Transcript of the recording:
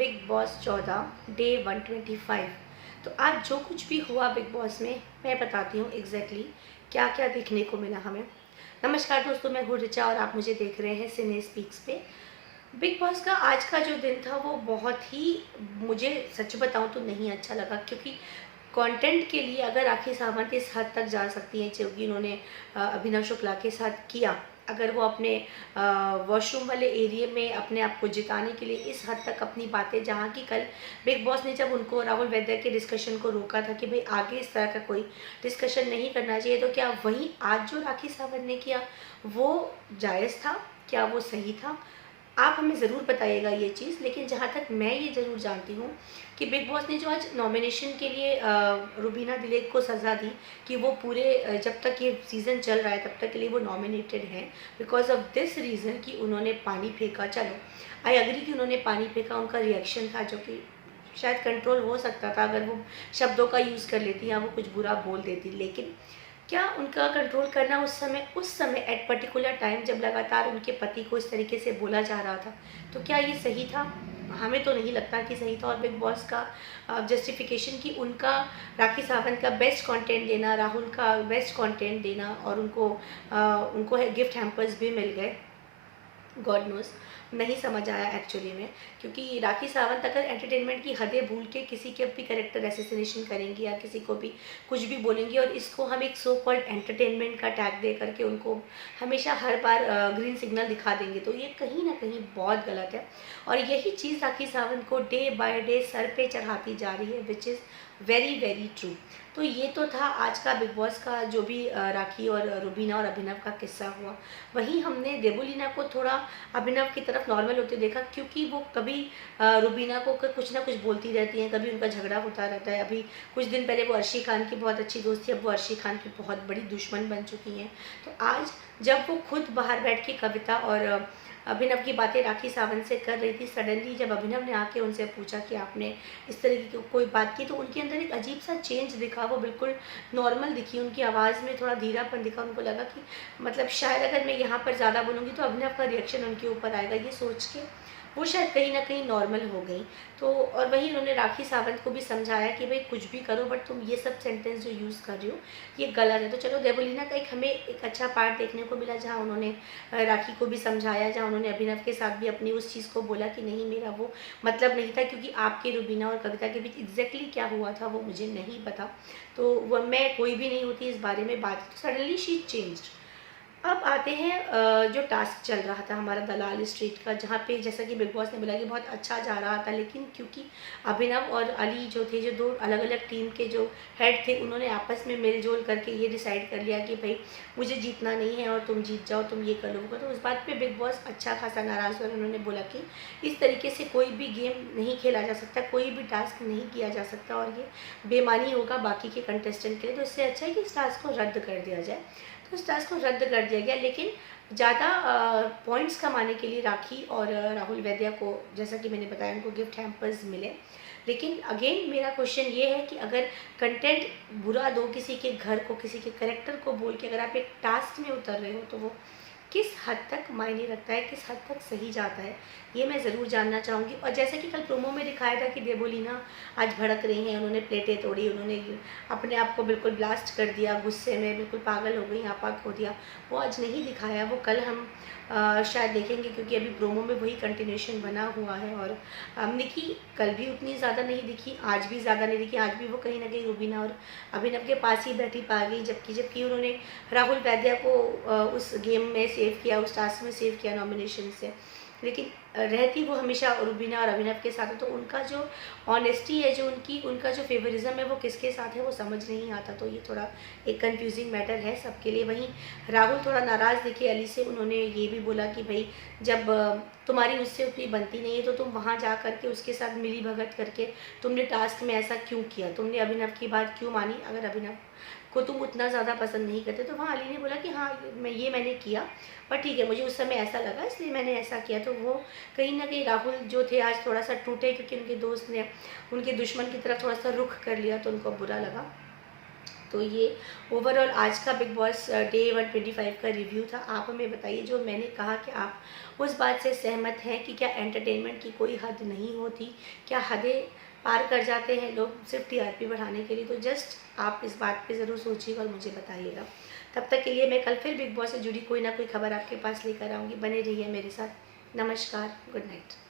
Big boss 14 day 125। तो आज जो कुछ भी हुआ बिग बॉस में मैं बताती हूँ एग्जैक्टली क्या क्या देखने को मिला हमें। नमस्कार दोस्तों, मैं हूँ रिचा और आप मुझे देख रहे हैं सिने स्पीक्स पे। बिग बॉस का आज का जो दिन था वो बहुत ही, मुझे सच बताऊँ तो नहीं अच्छा लगा, क्योंकि कंटेंट के लिए अगर राखी सावंत इस हद तक जा सकती हैं जो कि उन्होंने अभिनव शुक्ला के साथ किया, अगर वो अपने वॉशरूम वाले एरिया में अपने आप को जिताने के लिए इस हद तक अपनी बातें, जहाँ की कल बिग बॉस ने जब उनको राहुल वैद्य के डिस्कशन को रोका था कि भाई आगे इस तरह का कोई डिस्कशन नहीं करना चाहिए, तो क्या वही आज जो राखी सावंत ने किया वो जायज़ था? क्या वो सही था? आप हमें ज़रूर बताइएगा ये चीज़। लेकिन जहाँ तक मैं ये ज़रूर जानती हूँ कि बिग बॉस ने जो आज नॉमिनेशन के लिए रुबीना दिलीप को सज़ा दी कि वो पूरे जब तक ये सीज़न चल रहा है तब तक के लिए वो नॉमिनेटेड हैं, बिकॉज ऑफ दिस रीज़न कि उन्होंने पानी फेंका। चलो, आई अग्री कि उन्होंने पानी फेंका, उनका रिएक्शन था जो कि शायद कंट्रोल हो सकता था अगर वो शब्दों का यूज़ कर लेती या वो कुछ बुरा बोल देती, लेकिन क्या उनका कंट्रोल करना उस समय एट पर्टिकुलर टाइम जब लगातार उनके पति को इस तरीके से बोला जा रहा था, तो क्या ये सही था? हमें तो नहीं लगता कि सही था। और बिग बॉस का जस्टिफिकेशन कि उनका राखी सावंत का बेस्ट कंटेंट देना, राहुल का बेस्ट कंटेंट देना, और उनको गिफ्ट हैम्पर्स भी मिल गए, गॉड नोज, नहीं समझ आया एक्चुअली में। क्योंकि राखी सावंत अगर एंटरटेनमेंट की हदें भूल के किसी के भी कैरेक्टर एसेसिनेशन करेंगी या किसी को भी कुछ भी बोलेंगी और इसको हम एक सो कॉल्ड एंटरटेनमेंट का टैग दे करके उनको हमेशा हर बार ग्रीन सिग्नल दिखा देंगे, तो ये कहीं ना कहीं बहुत गलत है। और यही चीज़ राखी सावंत को डे बाय डे सर पे चढ़ाती जा रही है, which is very very true. तो ये तो था आज का बिग बॉस का जो भी राखी और रुबीना और अभिनव का किस्सा हुआ। वहीं हमने देबोलीना को थोड़ा अभिनव की तरफ नॉर्मल होते देखा, क्योंकि वो कभी रुबीना को कुछ ना कुछ बोलती रहती हैं, कभी उनका झगड़ा होता रहता है। अभी कुछ दिन पहले वो अर्शी खान की बहुत अच्छी दोस्त थी, अब वो अर्शी खान की बहुत बड़ी दुश्मन बन चुकी हैं। तो आज जब वो खुद बाहर बैठ के कविता और अभिनव की बातें राखी सावंत से कर रही थी, सडनली जब अभिनव ने आके उनसे पूछा कि आपने इस तरीके की कोई बात की, तो उनके अंदर एक अजीब सा चेंज दिखा, वो बिल्कुल नॉर्मल दिखी, उनकी आवाज़ में थोड़ा धीरापन दिखा। उनको लगा कि मतलब शायद अगर मैं यहाँ पर ज़्यादा बोलूँगी तो अभिनव का रिएक्शन उनके ऊपर आएगा, ये सोच के वो शायद कहीं ना कहीं नॉर्मल हो गई। तो और वहीं उन्होंने राखी सावंत को भी समझाया कि भाई कुछ भी करो बट तुम ये सब सेंटेंस जो यूज़ कर रही हो ये गलत है। तो चलो, देवलीना का हमें एक अच्छा पार्ट देखने को मिला, जहाँ उन्होंने राखी को भी समझाया, जहाँ उन्होंने अभिनव के साथ भी अपनी उस चीज़ को बोला कि नहीं, मेरा वो मतलब नहीं था, क्योंकि आपके रुबीना और कविता के बीच एग्जैक्टली क्या हुआ था वो मुझे नहीं पता। तो वह मैं कोई भी नहीं होती इस बारे में बात, तो सडनली शी चेंज्ड। अब आते हैं जो टास्क चल रहा था हमारा दलाल स्ट्रीट का, जहाँ पे जैसा कि बिग बॉस ने बोला कि बहुत अच्छा जा रहा था, लेकिन क्योंकि अभिनव और अली जो थे, जो दो अलग अलग टीम के जो हेड थे, उन्होंने आपस में मिलजोल करके ये डिसाइड कर लिया कि भाई मुझे जीतना नहीं है और तुम जीत जाओ, तुम ये कर लो। तो उस बात पे बिग बॉस अच्छा खासा नाराज़ हुआ। उन्होंने बोला कि इस तरीके से कोई भी गेम नहीं खेला जा सकता, कोई भी टास्क नहीं किया जा सकता, और ये बेमानी होगा बाकी के कंटेस्टेंट के लिए। तो इससे अच्छा है कि इस टास्क को रद्द कर दिया जाए। तो उस टास्क को रद्द कर दिया गया, लेकिन ज़्यादा पॉइंट्स कमाने के लिए राखी और राहुल वैद्या को, जैसा कि मैंने बताया, उनको गिफ्ट हैम्पर्स मिले। लेकिन अगेन मेरा क्वेश्चन ये है कि अगर कंटेंट बुरा दो किसी के घर को, किसी के करेक्टर को बोल के अगर आप एक टास्क में उतर रहे हो, तो वो किस हद तक मायने रखता है, किस हद तक सही जाता है, ये मैं ज़रूर जानना चाहूँगी। और जैसे कि कल प्रोमो में दिखाया था कि देबोलीना आज भड़क रही हैं, उन्होंने प्लेटें तोड़ी, उन्होंने अपने आप को बिल्कुल ब्लास्ट कर दिया, गुस्से में बिल्कुल पागल हो गई, आपा खो दिया, वो आज नहीं दिखाया। वो कल हम शायद देखेंगे, क्योंकि अभी प्रोमो में वही कंटिन्यूशन बना हुआ है। और निकी कल भी उतनी ज़्यादा नहीं दिखी, आज भी ज़्यादा नहीं दिखी, आज भी वो कहीं ना कहीं रुबीना और अभिनव के पास ही बैठी पा गई, जबकि उन्होंने राहुल वैद्या को उस गेम में सेव किया, उस टास्क में सेव किया नॉमिनेशन से। लेकिन रहती वो हमेशा रुबीना और अभिनव के साथ है, तो उनका जो ऑनेस्टी है, जो उनका जो फेवरिज्म है, वो किसके साथ है वो समझ नहीं आता। तो ये थोड़ा एक कंफ्यूजिंग मैटर है सबके लिए। वहीं राहुल थोड़ा नाराज़ दिखे अली से, उन्होंने ये भी बोला कि भाई जब तुम्हारी उससे उतनी बनती नहीं है तो तुम वहाँ जा करके उसके साथ मिली भगत करके तुमने टास्क में ऐसा क्यों किया, तुमने अभिनव की बात क्यों मानी? अगर अभिनव को तुम उतना ज़्यादा पसंद नहीं करते, तो वहाँ अली ने बोला कि हाँ मैंने किया, पर ठीक है, मुझे उस समय ऐसा लगा इसलिए मैंने ऐसा किया। तो वो कहीं ना कहीं राहुल जो थे आज थोड़ा सा टूटे, क्योंकि उनके दोस्त ने उनके दुश्मन की तरफ थोड़ा सा रुख कर लिया, तो उनको बुरा लगा। तो ये ओवरऑल आज का बिग बॉस डे 125 का रिव्यू था। आप हमें बताइए, जो मैंने कहा कि आप उस बात से सहमत हैं कि क्या एंटरटेनमेंट की कोई हद नहीं होती, क्या हदें पार कर जाते हैं लोग सिर्फ टीआरपी बढ़ाने के लिए। तो जस्ट आप इस बात पे ज़रूर सोचिएगा और मुझे बताइएगा। तब तक के लिए मैं कल फिर बिग बॉस से जुड़ी कोई ना कोई खबर आपके पास लेकर आऊँगी। बने रहिए मेरे साथ। नमस्कार, गुड नाइट।